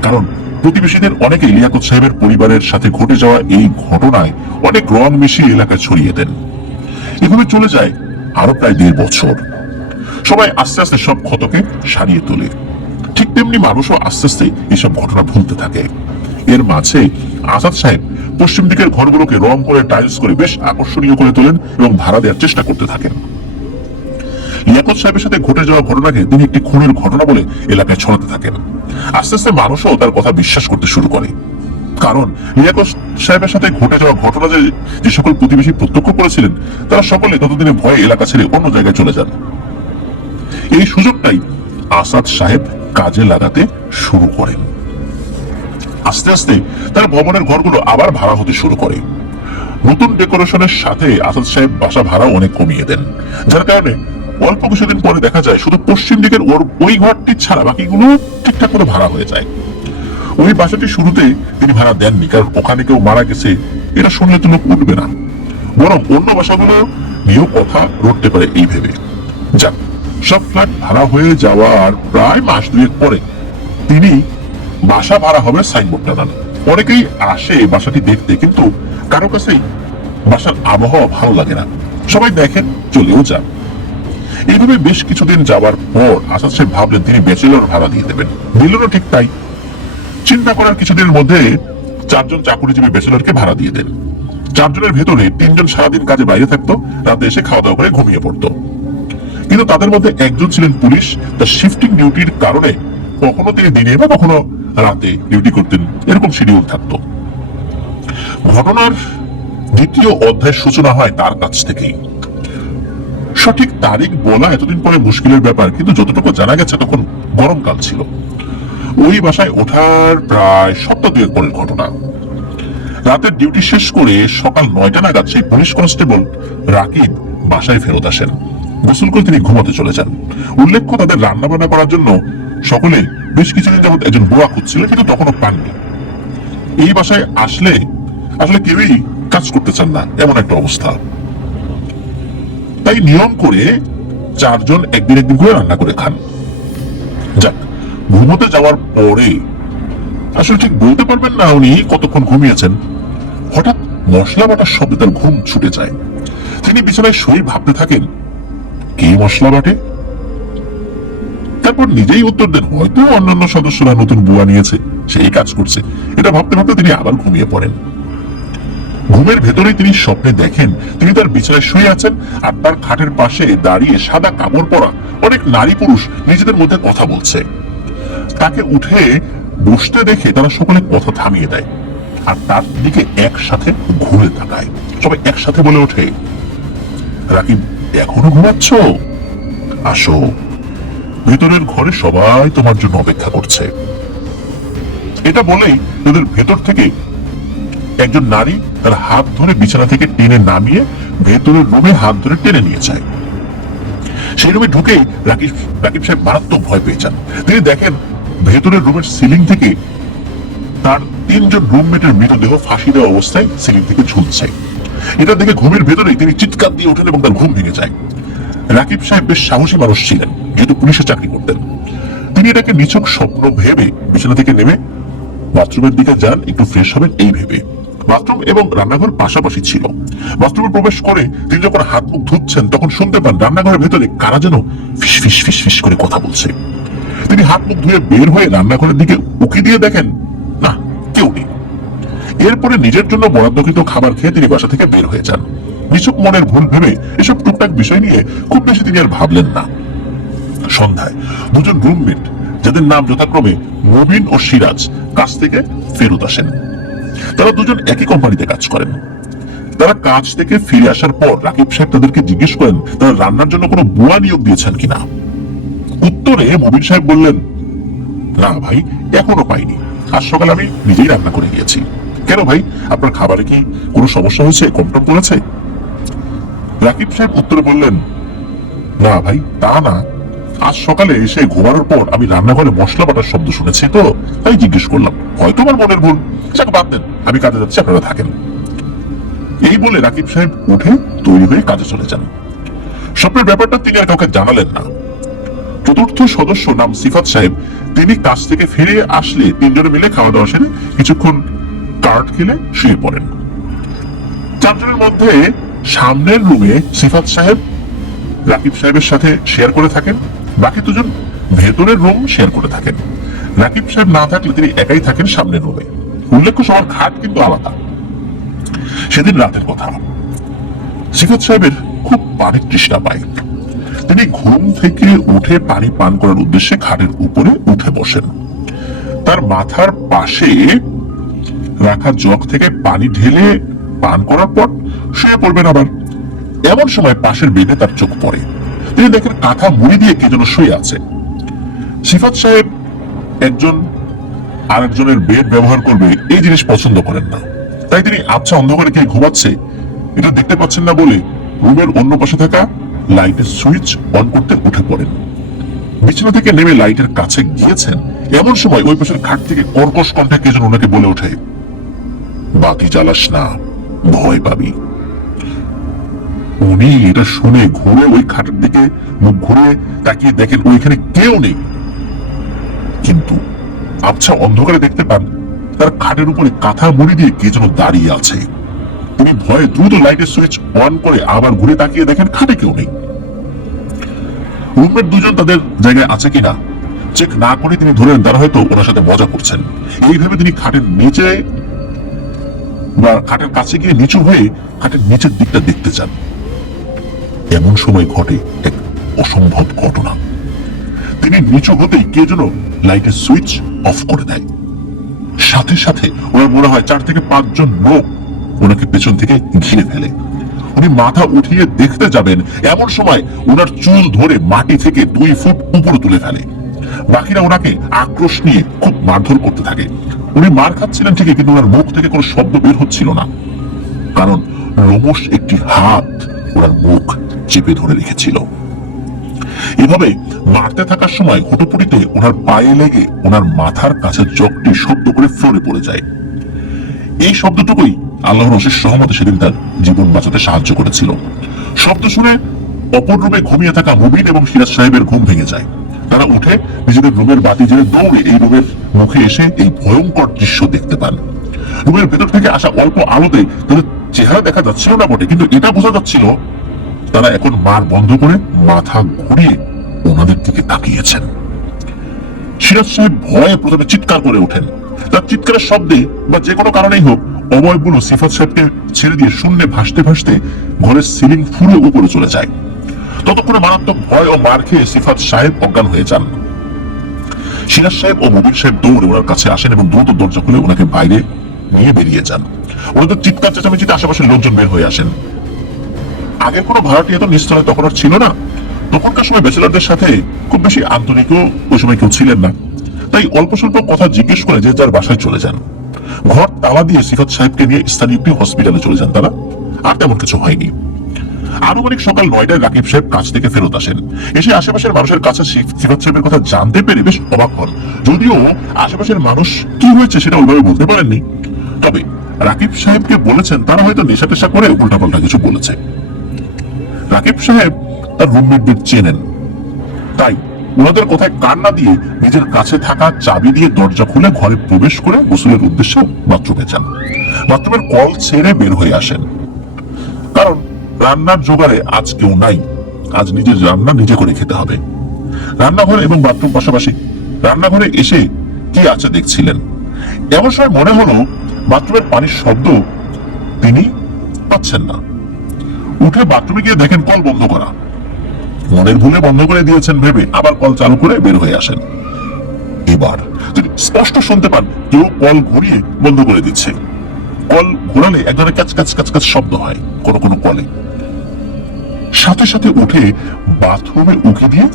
কারণ প্রতিবেশীদের অনেকেই লিয়াকত সাহেবের পরিবারের সাথে ঘটে যাওয়া এই ঘটনায় অনেক রং মিশিয়ে এলাকায় ছড়িয়ে দেন। এভাবে চলে যায় আরো প্রায় 1.5 বছর। সবাই আস্তে আস্তে সব ক্ষতকে সারিয়ে তোলে। ঠিক তেমনি মানুষও আস্তে আস্তে এসব ঘটনা ভুলতে থাকে। এর মাঝে আসাদ সাহেব পশ্চিম দিকের ঘরগুলোকে রং করে টাইলস করে বেশ আকর্ষণীয় করে তোলেন এবং ভাড়া দেওয়ার চেষ্টা করতে থাকেন। লিয়াকত সাহেবের সাথে ঘটে যাওয়া ঘটনাকে তিনি একটি খুনের ঘটনা বলে এলাকায় ছড়াতে থাকেন। আস্তে আস্তে মানুষও তার কথা বিশ্বাস করতে শুরু করে, কারণ লিয়াকত সাহেবের সাথে ঘটে যাওয়া ঘটনা যে সকল প্রতিবেশী প্রত্যক্ষ করেছিলেন তারা সকলে ততদিনে ভয়ে এলাকা ছেড়ে অন্য জায়গায় চলে যান। এই সুযোগটাই আসাদ সাহেব কাজে লাগাতে শুরু করেন। আস্তে আস্তে তার ভবনের ঘরগুলো আবার ভাড়া হতে শুরু করে। নতুন ডেকোরেশনের সাথে আসাদ সাহেব বাসা ভাড়া অনেক কমিয়ে দেন, যার কারণে অল্প কিছুদিন পরে দেখা যায় শুধু পশ্চিম দিকের ওই ঘরটি ছাড়া বাকিগুলো ঠিকঠাক করে ভাড়া হয়ে যায়। ওই বাসাটি শুরুতে তিনি ভাড়া দেননি, কারণ ওখানে কেউ মারা গেছে এটা শুনলে তো লোক উঠবে না, বরং অন্য বাসাগুলো নিয়েও কথা রটতে পারে এই ভেবে। যাক, সব ফ্ল্যাট ভাড়া হয়ে যাওয়ার প্রায় মাস 2 পরে তিনি বাসা ভাড়া হবে সাইনবোর্ড টানান। অনেকেই আসে বাসাটি দেখতে, কিন্তু কারো কাছেই বাসার আবহাওয়া ভালো লাগে না। সবাই দেখেন, চলেও যান। এইভাবে বেশ কিছুদিন যাওয়ার পর আসাদ সাহেব ভাবলেন তিনি ব্যাচেলর ভাড়া দিয়ে দেবেন। দিলেনও ঠিক তাই। চিন্তা করার কিছুদিনের মধ্যে 4 জন চাকুরিজীবী ব্যাচেলরকে ভাড়া দিয়ে দেন। 4 জনের ভেতরে 3 জন সারাদিন কাজে বাইরে থাকতো, রাতে এসে খাওয়া দাওয়া করে ঘুমিয়ে পড়তো। কিন্তু তাদের মধ্যে একজন ছিলেন পুলিশ। তার শিফটিং ডিউটির কারণে কখনো তিনি দিনে বা কখনো রাতে ডিউটি করতেন, এরকম শিডিউল থাকতো। ঘটনার 2য় অধ্যায়ের সূচনা হয় তার কাছ থেকেই। সঠিক তারিখ বলা এতদিন পরে মুশকিলের ব্যাপার, কিন্তু যতটুকু জানা গেছে তখন গরমকাল ছিল। ওই বাসায় ওঠার প্রায় সপ্তাহ 2 পরের ঘটনা। রাতের ডিউটি শেষ করে সকাল 9টা নাগাদ সেই পুলিশ কনস্টেবল রাকিব বাসায় ফেরত আসেন। গোসল করে তিনি ঘুমাতে চলে যান। উল্লেখ্য, তাদের রান্না বান্না করার জন্য সকলে বেশ কিছুদিন যাবত একজন বুয়া খুঁজছিল, কিন্তু তখনও পাননি। এই বাসায় আসলে কেউই কাজ করতে চান না, এমন একটা অবস্থা। তাই নিয়ম করে 4 জন একদিন করে রান্না করে খান। যাক, ঘুমোতে যাওয়ার পরে আসলে ঠিক বলতে পারবেন না উনি কতক্ষণ ঘুমিয়েছেন। হঠাৎ মশলা বাটার শব্দে তার ঘুম ছুটে যায়। তিনি বিছানায় শুয়ে ভাবতে থাকেন, কে মশলা বাটে? তারপর নিজেই উত্তর দেন, হয়তো অন্যান্য সদস্যরা নতুন বুয়া নিয়েছে, সেই কাজ করছে। এটা ভাবতে ভাবতে তিনি আবার ঘুমিয়ে পড়েন। ঘুমের ভেতরে তিনি স্বপ্নে দেখেন তিনি তার বিছানায় শুয়ে আছেন, আর তার খাটের পাশে দাঁড়িয়ে সাদা কাপড় পরা অনেক নারী পুরুষ নিজেদের মধ্যে কথা বলছে। তাকে উঠে বসতে দেখে তারা সকলে কথা থামিয়ে দেয়, আর তার দিকে একসাথে ঘুরে তাকায়। সবাই একসাথে বলে ওঠে, রাকিব, এখনো ঘুমাচ্ছ? আসো, ভেতরের ঘরে সবাই তোমার জন্য অপেক্ষা করছে। এটা বলেই তাদের ভেতর থেকে একজন নারী তার হাত ধরে বিছানা থেকে টেনে নামিয়ে ভেতরের রুমে হাত ধরে টেনে নিয়ে যায়। সেই রুমে ঢুকেই রাকিব সাহেব মারাত্মক ভয় পেয়ে যান। তিনি দেখেন ভেতরের রুমের সিলিং থেকে তার 3 জন রুমমেটের মৃতদেহ ফাঁসি দেওয়া অবস্থায় সিলিং থেকে ঝুলছে। এটা দেখে ঘুমের ভেতরেই তিনি চিৎকার দিয়ে ওঠেন এবং তার ঘুম ভেঙে যায়। রাকিব সাহেব বেশ সাহসী মানুষ ছিলেন, যেহেতু পুলিশে চাকরি করতেন। তিনি এটাকে নিছক স্বপ্ন ভেবে বিছানা থেকে নেমে বাথরুমের দিকে যান, একটু ফ্রেশ হবেন এই ভেবে। বাথরুম এবং রান্নাঘর পাশাপাশি ছিল। বাথরুমে প্রবেশ করে তিনি যখন হাত মুখ ধুচ্ছেন, তখন শুনতে পান রান্নাঘরের ভেতরে কারা যেন ফিস ফিস ফিস ফিস করে কথা বলছে। তিনি হাত মুখ ধুয়ে বের হয়ে রান্নাঘরের দিকে উকি দিয়ে দেখেন না, কেউ নেই। এরপরে নিজের জন্য বরাদ্দকৃত খাবার খেয়ে তিনি বাসা থেকে বের হয়ে যান। নিছক মনের ভুল ভেবে এসব টুকটাক বিষয় নিয়ে খুব বেশি তিনি আর ভাবলেন না। সন্ধ্যায় 2 জন রুমমেট, যাদের নাম যথাক্রমে মুবিন ও সিরাজ, কাজ থেকে ফেরত আসেন। তারা 2 জন একই কোম্পানিতে কাজ করেন। তারা কাজ থেকে ফিরে আসার পর রাকিব সাহেব তাদেরকে জিজ্ঞেস করেন তারা রান্নার জন্য কোনো বুয়া নিয়োগ দিয়েছেন কিনা। উত্তরে মুবিন সাহেব বললেন, না ভাই, এখনো পাইনি। আজ সকালে আমি নিজেই রান্না করে গিয়েছি। কেন ভাই, আপনার খাবারে কি কোনো সমস্যা হয়েছে, কমটম পড়েছে? রাকিব সাহেব উত্তরে বললেন, না ভাই, তা না, আজ সকালে এসে ঘুমানোর পর আমি রান্নাঘরে মশলা বাটার শব্দ শুনেছি, তো তাই জিজ্ঞেস করলাম। হয়তো আমার মনের ভুল। যাক, বাদ দেন, আমি কাজে যাচ্ছি, আপনারা থাকেন। এই বলে রাকিব সাহেব উঠে তৈরি হয়ে কাজে চলে যান। স্বপ্নের ব্যাপারটা তিনি আর কাউকে জানালেন না। চতুর্থ সদস্য নাম সিফাত সাহেব, তিনি কাজ থেকে ফিরে আসলে 3 জনে মিলে খাওয়া দাওয়া সেরে কিছুক্ষণ কার্ড খেলে শুয়ে পড়েন। 4 জনের মধ্যে সামনের রুমে সিফাত সাহেব রাকিব সাহেবের সাথে শেয়ার করে থাকেন, বাকি 2 জন ভেতরের রুম শেয়ার করে থাকেন। রাকিব সাহেব না থাকলে তিনি একাই থাকেন সামনের রুমে। উল্লেখ্য, সবার খাট কিন্তু আলাদা। সেদিন রাতের কথা, সিফাত সাহেবের খুব পানির তৃষ্ণা পায়। তিনি ঘুম থেকে উঠে পানি পান করার উদ্দেশ্যে খাটের উপরে উঠে বসেন। তার মাথার পাশে রাখা জগ থেকে পানি ঢেলে পান করার পর শুয়ে পড়বেন আবার। এমন সময় পাশের বেডে তার চোখ পড়ে। তিনি দেখেন কাঁথা মুড়ি দিয়ে কে যেন শুয়ে আছে। সিফাত সাহেব একজন আরেকজনের বেড ব্যবহার করবে এই জিনিস পছন্দ করেন না, তাই তিনি আবছা অন্ধকারে কে ঘুমাচ্ছে এটা দেখতে পাচ্ছেন না বলে রুমের অন্য পাশে থাকা লাইটের সুইচ অন করতে উঠে পড়েন। বিছানা থেকে নেমে লাইটের কাছে গিয়েছেন, এমন সময় ওই পাশের খাট থেকে কর্কশ কণ্ঠে কে যেন ওনাকে বলে ওঠে, বাতি জ্বালাস না, ভয় পাবি। উনি এটা শুনে ঘুরে ওই খাটের দিকে মুখ ঘুরে তাকিয়ে দেখেন ওইখানে কেউ নেই, কিন্তু আবছা অন্ধকারে দেখতে পান তার খাটের উপরে কাঁথা মুড়ি দিয়ে কে যেন দাঁড়িয়ে আছে। তিনি ভয়ে দ্রুত লাইটের সুইচ অন করে আবার ঘুরে তাকিয়ে দেখেন খাটে কেউ নেই। রুমমেট 2 জন তাদের জায়গায় আছে কিনা চেক না করে তিনি ধরেন তারা হয়তো ওনার সাথে মজা করছেন। এই ভেবে তিনি খাটের নিচে বা খাটের কাছে গিয়ে নিচু হয়ে খাটের নিচের দিকটা দেখতে চান। এমন সময় ঘটে এক অসম্ভব ঘটনা। তিনি নিচু হতেই কে যেন লাইটের সুইচ অফ করে দেয়। সাথে সাথে ওনার মনে হয় 4 থেকে 5 জন লোক ওনাকে পেছন থেকে ঘিরে ফেলে। উনি মাথা উঠিয়ে দেখতে যাবেন, এমন সময় ওনার চুল ধরে মাটি থেকে 2 ফুট উপরে তুলে ফেলে। বাকিরা ওনাকে আক্রোশ নিয়ে খুব মারধর করতে থাকে। উনি মার খাচ্ছিলেন ঠিকই, কিন্তু ওনার মুখ থেকে কোনো শব্দ বের হচ্ছিল না, কারণ লোমশ একটি হাত ওনার মুখ চেপে ধরে রেখেছিল। এভাবে মারতে থাকার সময় হুটোপুটিতে ওনার পায়ে লেগে ওনার মাথার কাছে চকটি শব্দ করে ফ্লোরে পড়ে যায়। এই শব্দটুকুই আল্লাহর অশেষ সহমতে সেদিন তার জীবন বাঁচাতে সাহায্য করেছিল। শব্দ শুনে অপর রুমে ঘুমিয়ে থাকা মুবিন এবং সিরাজ সাহেবের ঘুম ভেঙে যায়। তারা উঠে নিজেদের রুমের বাতি জ্বেলে দৌড়ে এই রুমের মুখে এসে এই ভয়ঙ্কর দৃশ্য দেখতে পান। রুমের ভেতর থেকে আসা অল্প আলোতে তাদের চেহারা দেখা যাচ্ছিল না বটে, কিন্তু এটা বোঝা যাচ্ছিল তারা এখন মার বন্ধ করে মাথা ঘুরিয়ে ওনাদের দিকে তাকিয়েছেন। সিরাজ সাহেব ভয়ে প্রথমে চিৎকার করে ওঠেন। তার চিৎকারের শব্দে বা যে কোনো কারণেই হোক অবয়বগুলো সিফাত সাহেবকে ছেড়ে দিয়ে শূন্যে ভাসতে ভাসতে ঘরের সিলিং ফুলে উপরে চলে যায়। ততক্ষণে মারাত্মক ভয় ও মার খেয়ে সিফাত সাহেব অজ্ঞান হয়ে যান। সিরাজ সাহেব ও মুবিন সাহেব দৌড়ে ওনার কাছে আসেন এবং দ্রুত দরজা খুলে ওনাকে বাইরে নিয়ে বেরিয়ে যান। ওনাদের চিৎকার চেঁচামেচিতে আশেপাশের লোকজন বের হয়ে আসেন। আগের কোনো ভাড়াটিয়া তো নিশ্চয় তখন আর ছিল না। তখনকার সময় ব্যাচেলারদের সাথে খুব বেশি আন্তরিকও ওই সময় কেউ ছিলেন না, তাই অল্প স্বল্প কথা জিজ্ঞেস করে যে যার বাসায় চলে যান। ঘর তালা দিয়ে সিফাত সাহেবকে নিয়ে স্থানীয় একটি হসপিটালে চলে যান তারা। আর তেমন কিছু হয়নি। আনুমানিক সকাল 9টায় রাকিব সাহেব কাজ থেকে ফেরত আসেন। এসে আশেপাশের মানুষের কাছে সিফাত সাহেবের কথা জানতে পেরে বেশ অবাক হন, যদিও আশেপাশের মানুষ কি হয়েছে সেটা ওইভাবে বলতে পারেননি। তবে রাকিব সাহেবকে বলেছেন তারা হয়তো নেশা টেশা করে উল্টাপাল্টা কিছু বলেছে। রাকিব সাহেব তার রুমমেটদের চেনেন, তাই ওনাদের কথায় কান না দিয়ে নিজের কাছে থাকা চাবি দিয়ে দরজা খুলে ঘরে প্রবেশ করে গোসলের উদ্দেশ্যে বাথরুমে যান। বাথরুমের কল ছেড়ে বের হয়ে আসেন, কারণ রান্নার জোগাড়ে আজ কেউ নাই। আজ নিজের রান্না নিজে করে খেতে হবে। রান্নাঘরে এবং বাথরুম পাশাপাশি। রান্নাঘরে এসে কি আছে দেখছিলেন। এমন সময় মনে হলো বাথরুমের পানির শব্দ তিনি পাচ্ছেন না। উঠে বাথরুমে গিয়ে দেখেন কল বন্ধ করা। মনের ভুলে বন্ধ করে দিয়েছেন ভেবে আবার কল চালু করে বের হয়ে আসেন। এবার তিনি স্পষ্ট শুনতে পান কেউ কল ঘুরিয়ে বন্ধ করে দিচ্ছে। কল ঘোরালে এক ধরনের ক্যাচ ক্যাচ ক্যাচ ক্যাচ শব্দ হয় কোনো কোনো কলে। সাথে সাথে উঠে বাথরুমে উকি দিয়ে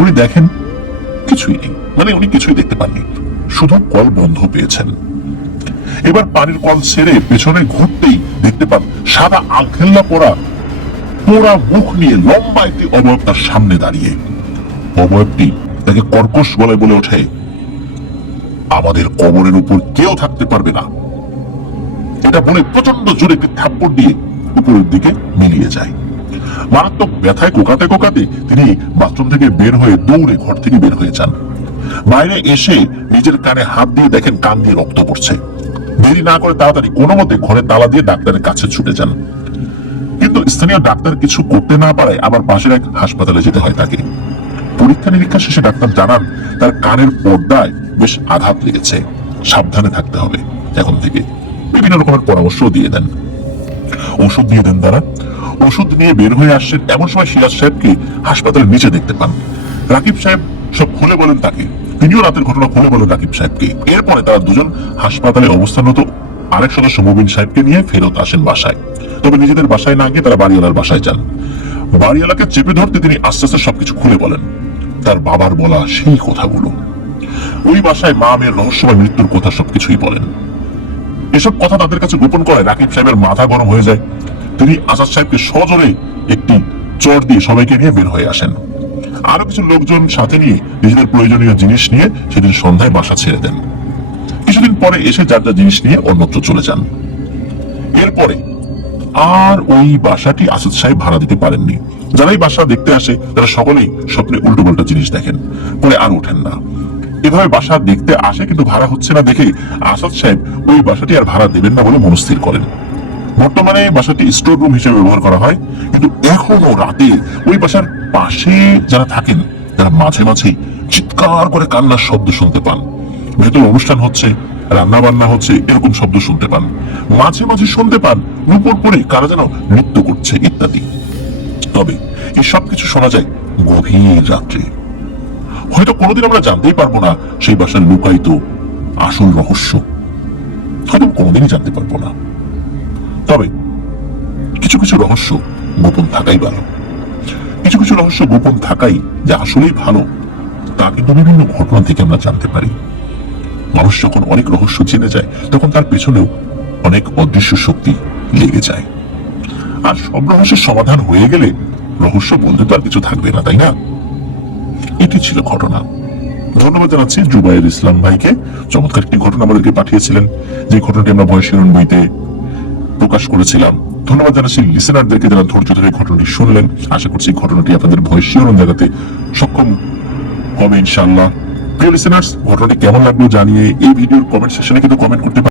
উনি দেখেন কিছুই নেই, মানে উনি কিছুই দেখতে পাননি, শুধু কল বন্ধ পেয়েছেন। এবার পানির কল ছেড়ে পেছনে ঘুরতেই দেখতে পান সাদা আলখেল্লা পরা পোড়া মুখ নিয়ে লম্বা একটি অবয়ব তার সামনে দাঁড়িয়ে। অবয়বটি তাকে কর্কশ গলায় বলে ওঠে, আমাদের কবরের উপর কেউ থাকতে পারবে না। এটা বলে প্রচন্ড জোরে একটি থাপ্পড় দিয়ে উপরের দিকে মিলিয়ে যায়। মারাত্মক ব্যথায় কোকাতে কোকাতে তিনি বাথরুম থেকে বের হয়ে দৌড়ে ঘর থেকে বের হয়ে যান। বাইরে এসে নিজের কানে হাত দিয়ে দেখেন কান দিয়ে রক্ত পড়ছে। দেরি না করে তাড়াতাড়ি কোনো মতে ঘরে তালা দিয়ে ডাক্তারের কাছে ছুটে যান, কিন্তু স্থানীয় ডাক্তার কিছু করতে না পারায় আবার পাশের এক হাসপাতালে যেতে হয় তাকে। পরীক্ষা নিরীক্ষা শেষে ডাক্তার জানান তার কানের পর্দায় বেশ আঘাত লেগেছে, সাবধানে থাকতে হবে এখন থেকে। বিভিন্ন রকমের পরামর্শ দিয়ে দেন, ওষুধ দিয়ে দেন তারা। ওষুধ নিয়ে বের হয়ে আসছেন, এমন সময় সিরাজ সাহেবকে হাসপাতালের নিচে দেখতে পান। রাকিব সাহেব সব খুলে বলেন তাকে, তিনিও রাতের ঘটনা খুলে বলেন রাকিব সাহেবকে। এরপরে তারা দুজন হাসপাতালে অবস্থানরত আরেক সদস্য মুবিন সাহেবকে নিয়ে ফেরত আসেন বাসায়। তবে নিজেদের বাসায় না গিয়ে তারা বাড়িওয়ালার বাসায় যান। বাড়িওয়ালাকে চেপে ধরতে তিনি আস্তে আস্তে সবকিছু খুলে বলেন, তার বাবার বলা সেই কথাগুলো। ওই বাসায় মা মেয়ের রহস্যময় মৃত্যুর কথা সবকিছুই বলেন। এসব কথা তাদের কাছে গোপন করে রাকিব সাহেবের মাথা গরম হয়ে যায়। তিনি আসাদ সাহেবকে সজোরে একটি চর দিয়ে সবাইকে নিয়ে বের হয়ে আসেন। আরো কিছু লোকজন সাথে নিয়ে নিজেদের প্রয়োজনীয় জিনিস নিয়ে সেদিন সন্ধ্যায় বাসা ছেড়ে দেন। কিছুদিন পরে এসে যার যা জিনিস নিয়ে অন্যত্র চলে যান। এরপরে আর ওই বাসাটি আসাদ সাহেব ভাড়া দিতে পারেননি। যারাই বাসা দেখতে আসে তারা সকলেই স্বপ্নে উল্টো পাল্টা জিনিস দেখেন, পরে আর ওঠেন না। এভাবে বাসা দেখতে আসে কিন্তু ভাড়া হচ্ছে না দেখে আসাদ সাহেব ওই বাসাটি আর ভাড়া দেবেন না বলে মনস্থির করেন। বর্তমানে বাসাটি স্টোর রুম হিসেবে ব্যবহার করা হয়, কিন্তু এখনো রাতে ওই বাসার পাশে যারা থাকেন তারা মাঝে মাঝে চিৎকার করে কান্নার শব্দ শুনতে পান। ভেতরে অনুষ্ঠান হচ্ছে, রান্না বান্না হচ্ছে, এরকম শব্দ শুনতে পান। মাঝে মাঝে শুনতে পান উপর পরে কারা যেন নৃত্য করছে ইত্যাদি। তবে এই সবকিছু শোনা যায় গভীর রাত্রে। হয়তো কোনোদিন আমরা জানতেই পারবো না সেই বাসার লুকায়িত আসল রহস্য, হয়তো কোনোদিনই জানতে পারবো না। তবে কিছু কিছু রহস্য গোপন থাকাই ভালো। কিছু কিছু রহস্য গোপন থাকাই যে আসলেই ভালো তা কিন্তু বিভিন্ন ঘটনা থেকে আমরা জানতে পারি। মানুষ যখন অনেক রহস্য জেনে যায় তখন তার পেছনেও অনেক অদৃশ্য শক্তি লেগে যায়। আর সব রহস্যের সমাধান হয়ে গেলে রহস্য বলতে তো আর কিছু থাকবে না, তাই না? এটি ছিল ঘটনা। ধন্যবাদ জানাচ্ছি জুবাইর ইসলাম ভাইকে, চমৎকার একটি ঘটনা আমাদেরকে পাঠিয়েছিলেন, যে ঘটনাটি আমরা ভয় শিরোন বইতে প্রকাশ করেছিলাম। ধন্যবাদ জানাচ্ছি লিসেনারদেরকে যারা ধৈর্য ধরে ঘটনাটি শুনলেন। আশা করছি ঘটনাটি আপনাদের ভয় শিরোন জাগাতে সক্ষম হবে ইনশাআল্লাহ। প্রিয় লিসেনার্স, ঘটনাটি কেমন লাগলো জানিয়ে এই ভিডিওর কমেন্ট সেকশনে কিন্তু কমেন্ট করতে পারেন।